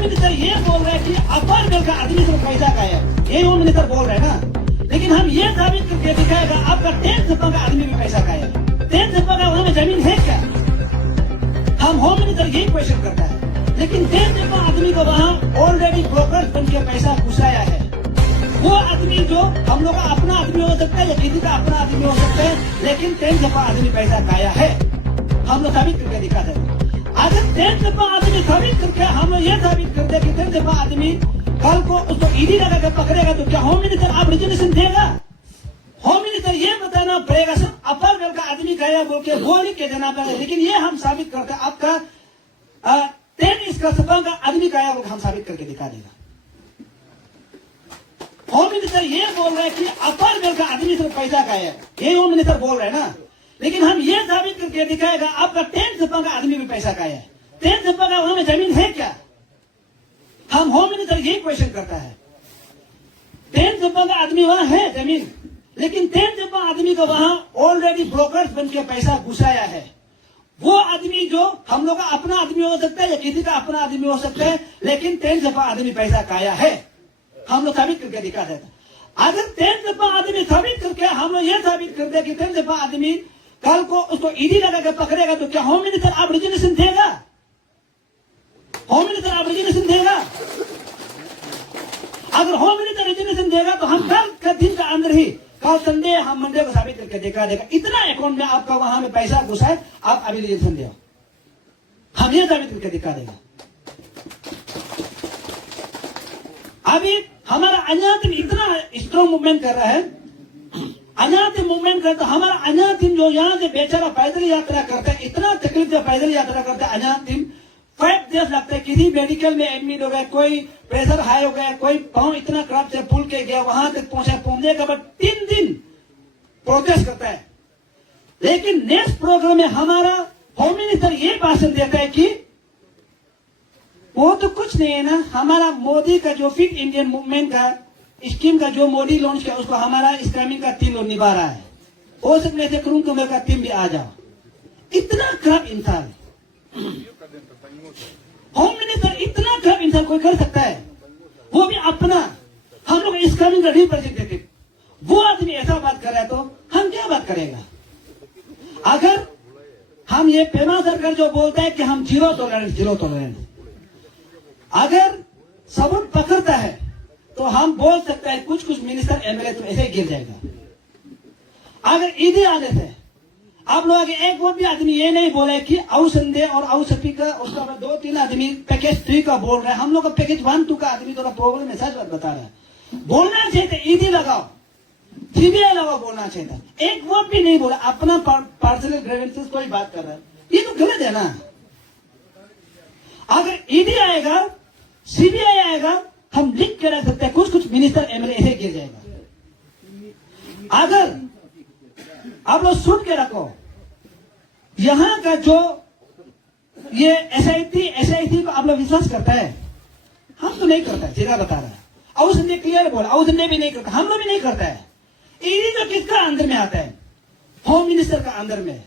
Home minister ये बोल रहे हैं कि अपर बेल का आदमी से पैसा का है, ये होम मिनिस्टर बोल रहे हैं ना। लेकिन हम ये साबित करके दिखाएगा आपका 10 रुपये का आदमी भी पैसा का है। 10 रुपये का वहां में जमीन है क्या? हम होम मिनिस्टर यही क्वेश्चन करता है। लेकिन 10 रुपये आदमी को वहां ऑलरेडी ब्रोकर बन के पैसा घुसाया है। वो आदमी जो हम लोग का अपना आदमी हो सकता है या किसी का अपना आदमी हो सकता है, लेकिन 10 रुपये आदमी पैसा खाया है। हम लोग साबित करके दिखाते हैं। अगर 10 रुपये आदमी साबित करके हम लोग ये साबित करते हैं कि 10 रुपये आदमी कल को उसको ईडी लगा के पकड़ेगा तो क्या होम मिनिस्टर आप रिजर्वेशन देगा? होम मिनिस्टर ये बताना पड़ेगा सिर्फ अपर बेल का आदमी गया बोल के वो लिख के देना पड़ेगा। लेकिन ये हम साबित करते हैं आपका 10 इसका सपा का आदमी गया बोल हम साबित करके दिखा देगा। होम मिनिस्टर ये बोल रहे हैं कि अपर बेल का आदमी सिर्फ पैसा का है, ये होम मिनिस्टर बोल रहे हैं ना। लेकिन हम ये साबित करके दिखाएगा आपका 10 रुपये का आदमी भी पैसा का है। 10 रुपये का वहां में जमीन है क्या? हम होम मिनिस्टर यही क्वेश्चन करता है। 10 रुपये का आदमी वहां है जमीन, लेकिन 10 रुपये आदमी को वहां ऑलरेडी ब्रोकर्स बन के पैसा घुसाया है। वो आदमी जो हम लोग का अपना आदमी हो सकता है या किसी का अपना आदमी हो सकता है, लेकिन 10 रुपये आदमी पैसा खाया है। हम लोग साबित करके दिखा देता। अगर 10 रुपये आदमी साबित करके हम लोग ये साबित करते हैं कि 10 रुपये आदमी कल को उसको ईडी लगा के पकड़ेगा तो क्या होम मिनिस्टर आप रिजर्वेशन देगा? होम मिनिस्टर आप रिजर्वेशन देगा? अगर होम मिनिस्टर रिजर्वेशन देगा तो हम कल के दिन का अंदर ही, कल संडे हम मंडे को साबित करके दिखा देगा इतना अकाउंट में आपका वहां में पैसा घुसा है, आप अभी रिजर्वेशन दो। हम ये साबित करके दिखा देगा। अभी हमारा अनाथिम इतना स्ट्रॉन्ग मूवमेंट कर रहा है, अनाथिम मूवमेंट करता हमारा अनाथिम जो यहाँ से बेचारा पैदल यात्रा करता है, इतना तकलीफ से पैदल यात्रा करता है अनाथिम। 5 डेज लगता है, किसी मेडिकल में एडमिट हो गया, कोई प्रेशर हाई हो गया, कोई पांव इतना खराब से फूल के गया, वहां तक पहुंचा, पहुंचने के बाद 3 दिन प्रोटेस्ट करता है। लेकिन नेक्स्ट प्रोग्राम में हमारा होम मिनिस्टर ये भाषण देता है कि वो तो कुछ नहीं है ना, हमारा मोदी का जो फिट इंडियन मूवमेंट का स्कीम का जो मोदी लॉन्च किया उसको हमारा स्कैमिंग का टीम निभा रहा है। हो सकने से क्रूम कुमार का टीम भी आ जाओ। इतना खराब इंसान होम मिनिस्टर, इतना खराब इंसान कोई कर सकता है? वो भी अपना, हम लोग स्कैमिंग का रिप्रेजेंटेटिव, वो आदमी ऐसा बात कर रहा है तो हम क्या बात करेगा? अगर हम ये पेमा सरकार जो बोलता है कि हम जीरो टॉलरेंस, अगर सबूत पकड़ता है तो हम बोल सकते हैं कुछ मिनिस्टर एमएलए तो ऐसे ही गिर जाएगा। अगर ईडी आने से आप लोग एक वो भी आदमी ये नहीं बोले कि आउ संडे और आउ सपी का, उसका 2-3 आदमी पैकेज 3 का बोल रहे हैं। हम लोग का पैकेज 1-2 का आदमी थोड़ा प्रॉब्लम है, सच बात बता रहा है। बोलना चाहिए ईडी लगाओ, सीबीआई लगाओ, बोलना चाहिए। एक वो भी नहीं बोला, अपना पर्सनल ग्रीवेंसेस कोई बात कर रहा है, ये तो गलत है ना। अगर ईडी आएगा, सीबीआई आएगा, हम लिख के रख सकते हैं कुछ मिनिस्टर एमएलए ऐसे गिर जाएगा। अगर आप लोग सुन के रखो, यहां का जो ये एसआईटी को आप लोग विश्वास करता है? हम तो नहीं करता है, सीधा बता रहा है। और संजय क्लियर बोला, और संजय भी नहीं करता, हम लोग भी नहीं करता है। ईडी जो किसका अंदर में आता है? होम मिनिस्टर का अंदर में।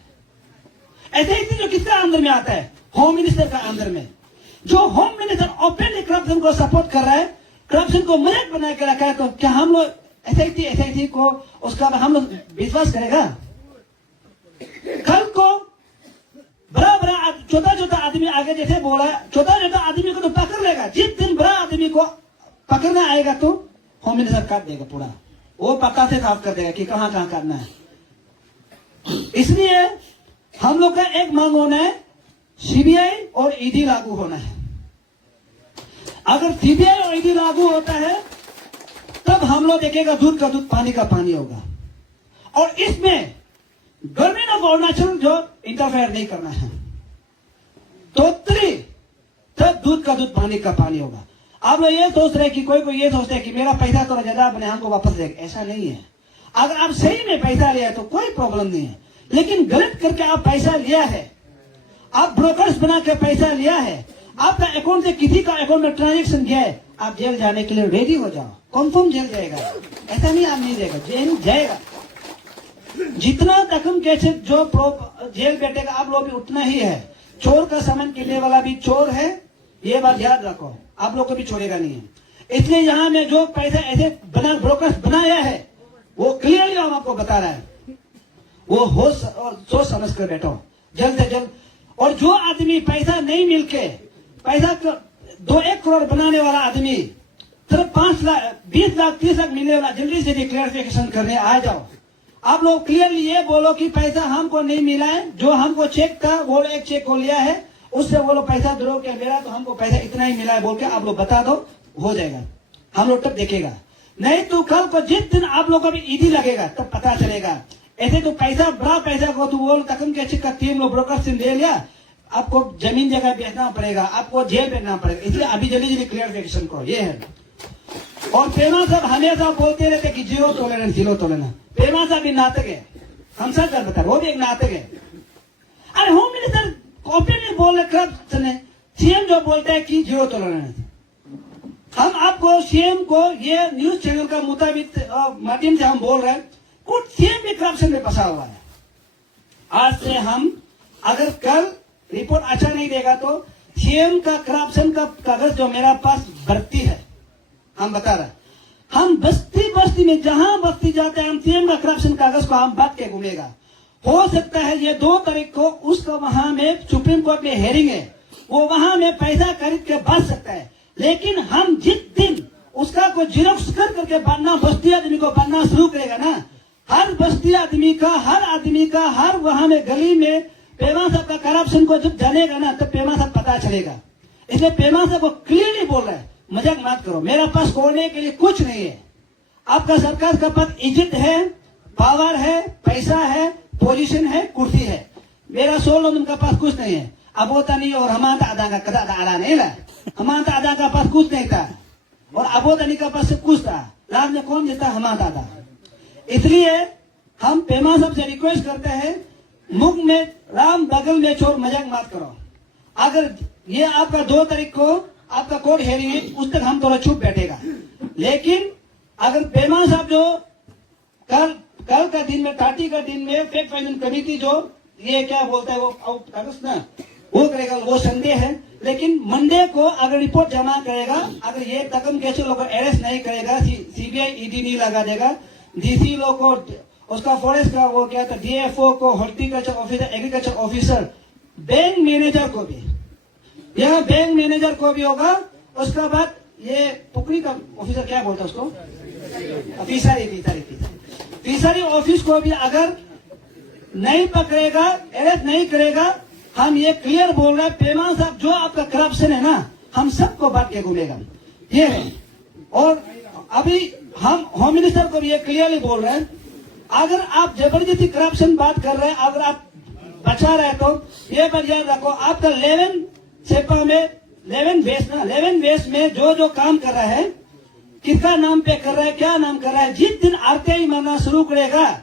एसआईटी जो किसका अंदर में आता है? होम मिनिस्टर का अंदर में। जो होम मिनिस्टर ओपनली करप्शन को सपोर्ट कर रहा है, करप्शन को मजाक बना के रखा है, तो क्या हम लोग एसआईटी को उसका हम लोग विश्वास करेगा? कल को बड़ा छोटा आदमी आगे जैसे बोला, छोटा आदमी को तो पकड़ लेगा। जिस दिन बड़ा आदमी को पकड़ना आएगा तो होम मिनिस्टर काट देगा, पूरा वो पक्का से साफ कर देगा कि कहां करना है। इसलिए हम लोग का एक मांग होना है, सीबीआई और ईडी लागू होना है। अगर सीबीआई और ईडी लागू होता है तब हम लोग देखेगा दूध का दूध, पानी का पानी होगा। और इसमें गवर्नमेंट ऑफ अरुणाचल जो इंटरफेयर नहीं करना है, तब दूध का दूध, पानी का पानी होगा। आप लोग ये सोच रहे कि कोई ये सोचते हैं कि मेरा पैसा थोड़ा ज्यादा अपने हमको वापस देगा, ऐसा नहीं है। अगर आप सही में पैसा लिया है तो कोई प्रॉब्लम नहीं है, लेकिन गलत करके आप पैसा लिया है, आप ब्रोकर्स बना के पैसा लिया है, आपका अकाउंट से किसी का अकाउंट में ट्रांजेक्शन गया है, आप जेल जाने के लिए रेडी हो जाओ। कंफर्म जेल जाएगा, ऐसा नहीं आप नहीं जाएगा, जेल जाएगा। जितना रकम कैसे जो जेल बैठेगा आप लोग भी उतना ही है। चोर का सामान किनने वाला भी चोर है, ये बात याद रखो, आप लोग को भी छोड़ेगा नहीं है। इसलिए यहाँ में जो पैसा ऐसे ब्रोकर्स बनाया है वो क्लियरली हम आपको बता रहा है, वो होश और सोच समझ कर बैठो जल्द से जल्द। और जो आदमी पैसा नहीं मिलके पैसा 2-1 करोड़ बनाने वाला आदमी सिर्फ 5 लाख 20 लाख 30 लाख मिलने वाला, जल्दी से क्लियरिफिकेशन करने आ जाओ। आप लोग क्लियरली ये बोलो कि पैसा हमको नहीं मिला है, जो हमको चेक था वो एक चेक को लिया है, उससे बोलो पैसा दो क्या मेरा, तो हमको पैसा इतना ही मिला है बोल के आप लोग बता दो, हो जाएगा। हम लोग तब देखेगा, नहीं तो कल को जिस दिन आप लोग को भी ईडी लगेगा तब पता चलेगा। ऐसे तो पैसा बड़ा पैसा को तो बोल तकम के चिक्का 3 लोग ब्रोकर से ले लिया, आपको जमीन जगह बेचना पड़ेगा, आपको जेल भेजना पड़ेगा। इसलिए अभी जल्दी जल्दी क्लियरिफिकेशन करो, ये है। और पेमा साहब हमेशा बोलते रहते कि जीरो टॉलरेंस। पेमा साहब भी नाटक है, हम सब कर बता, वो भी एक नाटक है। अरे होम मिनिस्टर कॉपी में बोल रहे करप्शन है, सीएम जो बोलते हैं कि जीरो टॉलरेंस। हम आपको सीएम को ये न्यूज चैनल का मुताबिक माध्यम से हम बोल रहे हैं, कुछ सीएम भी करप्शन में फंसा हुआ है। आज से हम अगर कल रिपोर्ट अच्छा नहीं देगा तो सीएम का करप्शन का कागज जो मेरा पास भर्ती है, हम बता रहे हैं, हम बस्ती बस्ती में जहां बस्ती जाते हैं हम सीएम का करप्शन कागज को हम बांट के घूमेगा। हो सकता है ये 2 तारीख को उसका वहां में सुप्रीम कोर्ट में हेयरिंग है, वो वहां में पैसा खरीद के बांट सकता है। लेकिन हम जिस दिन उसका को जिरोक्स कर करके बांटना, बस्ती आदमी को बांटना शुरू करेगा ना, हर बस्ती आदमी का, हर आदमी का, हर वहां में गली में पेमा साहब का करप्शन को जब जानेगा ना तब पेमा साहब पता चलेगा। इसलिए पेमा साहब को क्लियरली बोल रहा है, मजाक मत करो, मेरा पास खोलने के लिए कुछ नहीं है। आपका सरकार का पास इज्जत है, पावर है, पैसा है, पोजीशन है, कुर्सी है। मेरा 16 उनका पास कुछ नहीं है। अब होता नहीं और हमारा आधा का कदा आधा नहीं ला, हमारा आधा का पास कुछ नहीं था और अबोधनी का पास सब कुछ था। राज में कौन जीता? हमारा आधा। इसलिए हम पेमा साहब से रिक्वेस्ट करते हैं, मुख में राम बगल में चोर, मजाक मत करो। अगर ये आपका 2 तारीख को आपका कोर्ट हेयरिंग है, उस तक हम थोड़ा चुप बैठेगा। लेकिन अगर पेमा साहब जो कल का दिन में 30 का दिन में फैक्ट फाइंडिंग कमेटी जो ये क्या बोलता है वो कागज ना वो करेगा, वो संडे है। लेकिन मंडे को अगर रिपोर्ट जमा करेगा, अगर ये तकम कैसे लोग अरेस्ट नहीं करेगा, सीबीआई ईडी नहीं लगा देगा, डीसी लोग को उसका फॉरेस्ट का वो क्या था, डीएफओ को, horticulture officer, agriculture officer, bank manager को भी, यह बैंक मैनेजर को भी होगा। उसके बाद ये पुकरी का ऑफिसर क्या बोलता है उसको, फिशरी ऑफिस को भी अगर नहीं पकड़ेगा, अरेस्ट नहीं करेगा, हम ये क्लियर बोल रहे हैं, पेमा साहब जो आपका करप्शन है ना, हम सबको बांट के घूमेगा, ये है। और अभी हम होम मिनिस्टर को भी ये क्लियरली बोल रहे हैं, अगर आप जबरदस्ती करप्शन बात कर रहे हैं, अगर आप बचा रहे तो ये बात याद रखो, आपका 11 सेपा में 11 बेस में जो काम कर रहा है, किसका नाम पे कर रहा है, क्या नाम कर रहा है, जिस दिन आरटीआई मारना शुरू करेगा,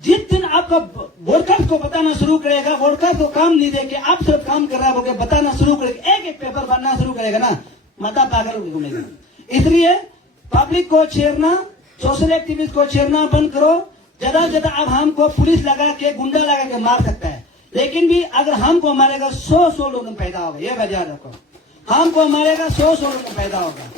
जिस दिन आपका वर्कर्स को बताना शुरू करेगा, वर्कर्स को काम नहीं देके आप सिर्फ काम कर रहा है बताना शुरू करेगा, एक पेपर बनना शुरू करेगा ना, माता पागल घूमेगा। इसलिए पब्लिक को छेड़ना, सोशल एक्टिविस्ट को छेड़ना बंद करो। ज्यादा अब हमको पुलिस लगा के, गुंडा लगा के मार सकता है, लेकिन भी अगर हमको मारेगा 100 लोग पैदा होगा, ये बात याद रखो। हमको मारेगा 100 लोग पैदा होगा।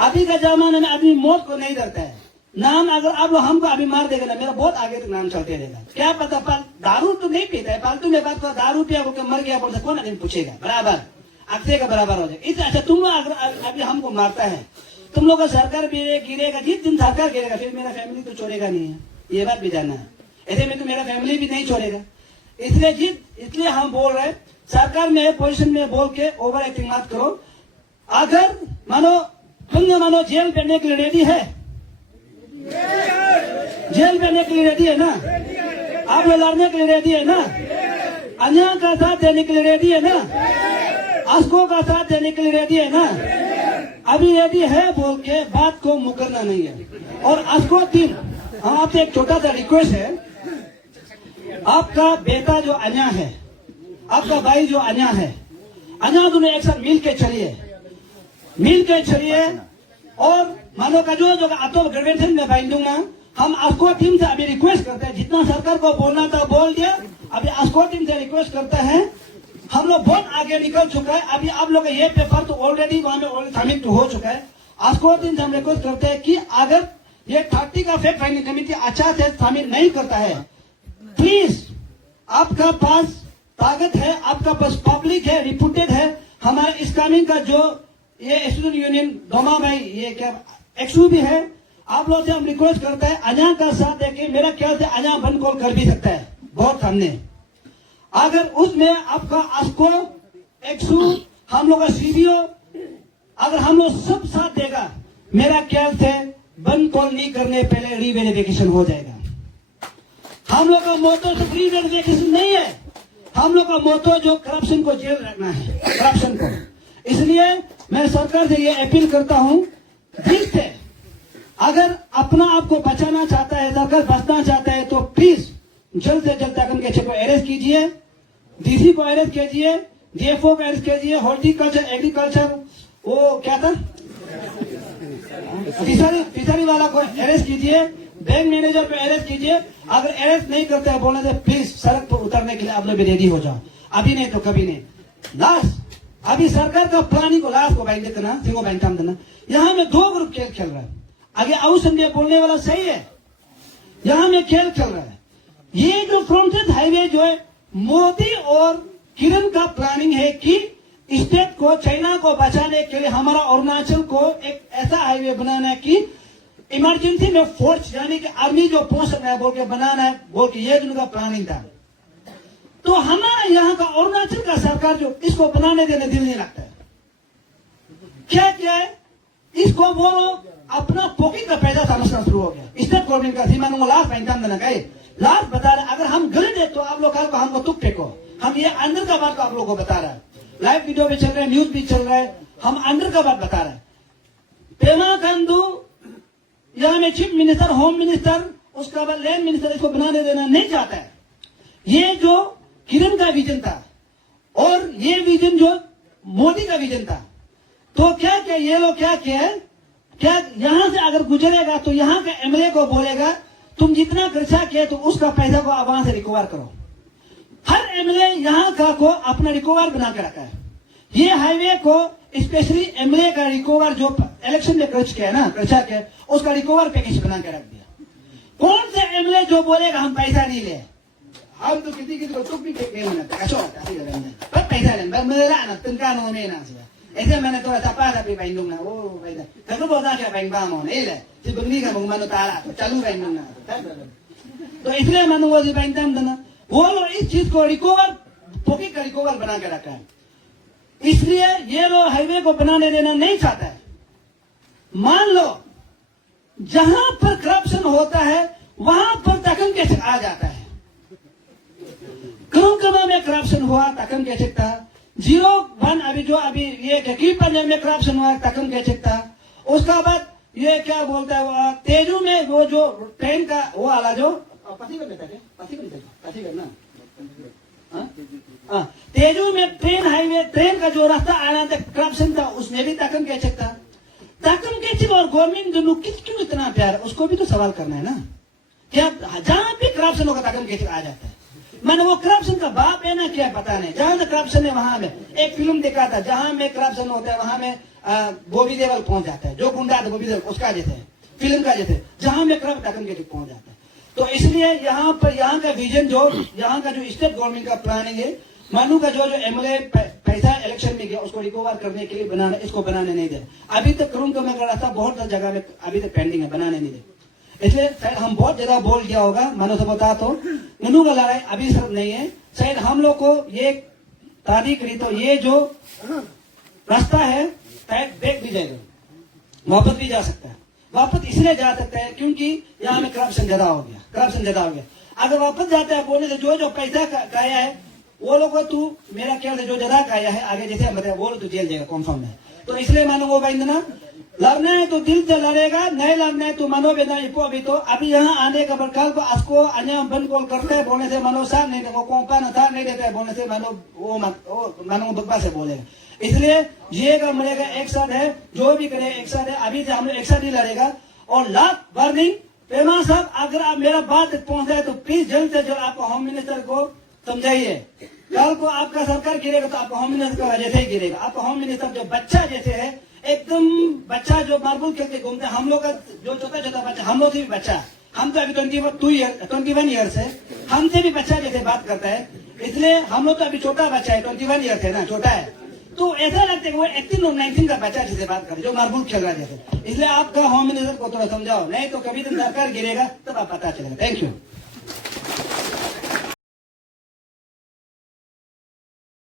अभी का जमाने में आदमी मौत को नहीं डरता है। नाम अगर आप लोग हमको अभी मार देगा ना, मेरा बहुत आगे तक नाम चलते रहेगा। क्या पता दारू तो नहीं पीता है, फालतू में बात करो, दारू पिया बोल मर गया बोलते कौन आदमी पूछेगा, बराबर अक्षय का बराबर हो जाएगा। इससे अच्छा तुम लोग अगर अभी हमको मारता है, तुम लोग का सरकार भी गिरेगा, जिस दिन सरकार गिरेगा फिर मेरा फैमिली तो छोड़ेगा नहीं है, ये बात भी जानना है। ऐसे में तो मेरा फैमिली भी नहीं छोड़ेगा। इसलिए हम बोल रहे हैं, सरकार में पोजीशन में बोल के ओवर एक्टिंग मत करो। अगर मानो जेल करने के लिए रेडी है, जेल करने के लिए रेडी है ना, आप लोग लड़ने के लिए रेडी है ना, अन्याय का साथ देने के लिए रेडी है ना, अस्को का साथ देने के लिए रेडी है ना, अभी रेडी है बोल के बात को मुकरना नहीं है। और अस्को टीम, हम आपसे एक छोटा सा रिक्वेस्ट है, आपका बेटा जो अन्याय है, आपका भाई जो अन्याय है, अन्याय दोनों एक साथ मिल के चलिए और मानो का जो आपको ग्रेजुएशन में बाइंड दूंगा। हम आस्को टीम से अभी रिक्वेस्ट करते हैं, जितना सरकार को बोलना था बोल दिया, अभी आस्को टीम से रिक्वेस्ट करते हैं, हम लोग बहुत आगे निकल चुका है। अभी आप लोग का ये पेपर तो ऑलरेडी वहां में सबमिट हो चुका है। आज को दिन हम रिक्वेस्ट करते हैं कि अगर ये 30 का फैक्ट फाइंडिंग कमेटी अच्छा से शामिल नहीं करता है, प्लीज आपका पास ताकत है, आपका पास पब्लिक है, रिपोर्टेड है। हमारे इस्लामिक का जो ये स्टूडेंट यूनियन डोमा में ये क्या एक्सू भी है, आप लोग से हम रिक्वेस्ट करते हैं अजा का साथ देके, मेरा ख्याल से अजा बंद कॉल कर भी सकता है बहुत सामने। अगर उसमें आपका आस्को एक्सू हम लोग का सीबीओ अगर हम लोग सब साथ देगा, मेरा ख्याल से बंद कॉल नहीं करने पहले रीवेरिफिकेशन हो जाएगा। हम लोग का मोटो सिर्फ रीवेरिफिकेशन नहीं है, हम लोग का मोटो जो करप्शन को जेल रखना है, करप्शन को। इसलिए मैं सरकार से ये अपील करता हूं, दिल से अगर अपना आप को बचाना चाहता है, सरकार बचना चाहता है, तो प्लीज जल्द से जल्द तक के को अरेस्ट कीजिए, डीसी को अरेस्ट कीजिए, डीएफओ को अरेस्ट कीजिए, हॉर्टिकल्चर एग्रीकल्चर वो क्या था फिशरी वाला को अरेस्ट कीजिए, बैंक मैनेजर को अरेस्ट कीजिए। अगर अरेस्ट नहीं करते हैं बोलने से प्लीज सड़क पर उतरने के लिए आप लोग भी रेडी हो जाओ, अभी नहीं तो कभी नहीं। लास्ट अभी सरकार का प्लानिंग को लास्ट को बैंक देना, सिंगो बैंक काम देना। यहाँ में 2 ग्रुप खेल खेल रहा है। आगे आउ संजय बोलने वाला सही है, यहाँ में खेल चल रहा है। ये जो फ्रंटेज हाईवे जो है, मोदी और किरण का प्लानिंग है कि स्टेट को, चाइना को बचाने के लिए हमारा अरुणाचल को एक ऐसा हाईवे बनाना है कि इमरजेंसी में फोर्स यानी कि आर्मी जो पहुंच सकता है बोल के बनाना है, बोल के ये उनका प्लानिंग था। तो हमारा यहाँ का अरुणाचल का सरकार जो इसको बनाने देने दिल नहीं लगता है। क्या क्या है, इसको वो लोग अपना पॉकेट का पैसा समझना शुरू हो गया। स्टेट गवर्नमेंट का सीमा लास्ट पैंताम देना का लास्ट बता रहे, अगर हम गलत है तो आप लोग कल को हमको तुक फेंको। हम ये अंदर का बात को आप लोगों को बता रहा है, लाइव वीडियो भी चल रहा है, न्यूज भी चल रहा है, हम अंदर का बात बता रहे हैं। पेमा खांडू यहाँ में चीफ मिनिस्टर, होम मिनिस्टर, उसका बाद लैंड मिनिस्टर इसको बनाने देना नहीं चाहता है। ये जो किरण का विजन था और ये विजन जो मोदी का विजन था, तो क्या क्या ये लोग क्या किया है, क्या यहां से अगर गुजरेगा तो यहाँ के एमएलए को बोलेगा तुम जितना खर्चा किया तो उसका पैसा को आप वहां से रिकवर करो। हर एमएलए यहाँ का को अपना रिकवर बना के रखा है। ये हाईवे को स्पेशली एमएलए का रिकवर जो इलेक्शन में खर्च किया ना, खर्चा किया, उसका रिकवर पैकेज बना के रख दिया। कौन से एमएलए जो बोलेगा हम पैसा नहीं ले, हम तो किसी को चुप भी पैसा लेना मेरा ना तुम का नहीं ना ऐसे मैंने तो सपा था भी बैंडूंग ना वो पैसा कभी बोलता क्या बैंक बाम होने ले सिर्फ बंदी का मुंगमानो तारा तो चालू बैंडूंग ना, तो इसलिए मैंने वो बैंडम देना वो लोग इस चीज को रिकवर पॉकेट का रिकवर बना के रखा है। इसलिए ये लोग हाईवे को बनाने देना नहीं चाहता है। मान लो जहां पर करप्शन होता है वहां पर तकम कैसे आ जाता है। करुंकमा में करप्शन हुआ तकम कैसे था, 01 अभी जो अभी ये पंजाब में करप्शन हुआ तकम कैसे था। उसका बाद ये क्या बोलता है वो तेजू में वो जो ट्रेन का वो वाला जो तेजू में ट्रेन हाईवे ट्रेन का जो रास्ता आना था करप्शन था, उसमें भी तकम कैसे था। तकम कैसे और गवर्नमेंट दोनों क्यों इतना प्यार, उसको भी तो सवाल करना है ना। क्या जहां भी करप्शन होगा तकम कैसे आ जाता है। मैंने वो करप्शन का बाप है ना क्या पता नहीं, जहां तक करप्शन है वहां में एक फिल्म देखा था, जहां में करप्शन होता है वहां में बॉबी देओल पहुंच जाता है, जो गुंडा था बॉबी देओल उसका जैसे फिल्म का जैसे, जहां में करप्शन तकम कैसे पहुंच जाता है। तो इसलिए यहाँ पर यहाँ का विजन जो यहाँ का जो स्टेट गवर्नमेंट का प्लानिंग है, मानू का जो एमएलए पैसा इलेक्शन में गया उसको रिकवर करने के लिए बनाना, इसको बनाने नहीं दे। अभी तक करूँ तो मैं रास्ता बहुत जगह में अभी तक पेंडिंग है, बनाने नहीं दे। इसलिए शायद हम बहुत ज्यादा बोल गया होगा, मानो से बता तो उन्हों का लड़ाई अभी सब नहीं है। शायद हम लोग को ये तारीख करी तो ये जो रास्ता है शायद देख भी जाएगा, वापस भी जा सकता है। वापस इसलिए जा सकता है क्योंकि यहाँ में करप्शन ज्यादा हो गया, करप्शन ज्यादा हो गया। अगर वापस जाता है बोलने से जो पैसा गाया है वो लोग तू मेरा ख्याल से जो ज्यादा गाया है आगे जैसे बताया वो तो जेल जाएगा कॉन्फर्म है। तो इसलिए मानो वो बंदना लड़ना है तो दिल से लड़ेगा, नहीं लड़ना है तो मनो बेदा अभी तो अभी यहाँ आने का बरकाल को आसको अन्य बंद कॉल करते हैं बोलने से मनो साथ नहीं देगा, कौपा न था नहीं देता है बोलने से मनो वो मनो बकवा से बोलेगा। इसलिए जिएगा मरेगा एक साथ है, जो भी करे एक साथ है। अभी से हम लोग एक साथ ही लड़ेगा। और लास्ट वार्निंग पेमा साहब, अगर आप मेरा बात पहुंच जाए तो प्लीज जल्द से जल्द आपको होम मिनिस्टर को समझाइए कल को आपका सरकार गिरेगा तो आपका होम मिनिस्टर की वजह से ही गिरेगा। आपका होम मिनिस्टर जो बच्चा जैसे है, एकदम बच्चा जो मार्बल खेल के घूमते हैं, हम लोग का जो छोटा छोटा बच्चा, हम लोग से भी बच्चा, हम तो अभी 21 ईयर्स है, हमसे भी बच्चा जैसे बात करता है। इसलिए हम लोग तो अभी छोटा बच्चा है, 21 ईयर्स है ना, छोटा है, तो ऐसा लगता है कि वो 18 और 19 का बच्चा जैसे बात करे, जो मार्बल खेल रहा है जैसे। इसलिए आपका होम मिनिस्टर को थोड़ा समझाओ, नहीं तो कभी दिन सरकार गिरेगा तब आप पता चलेगा। Thank you.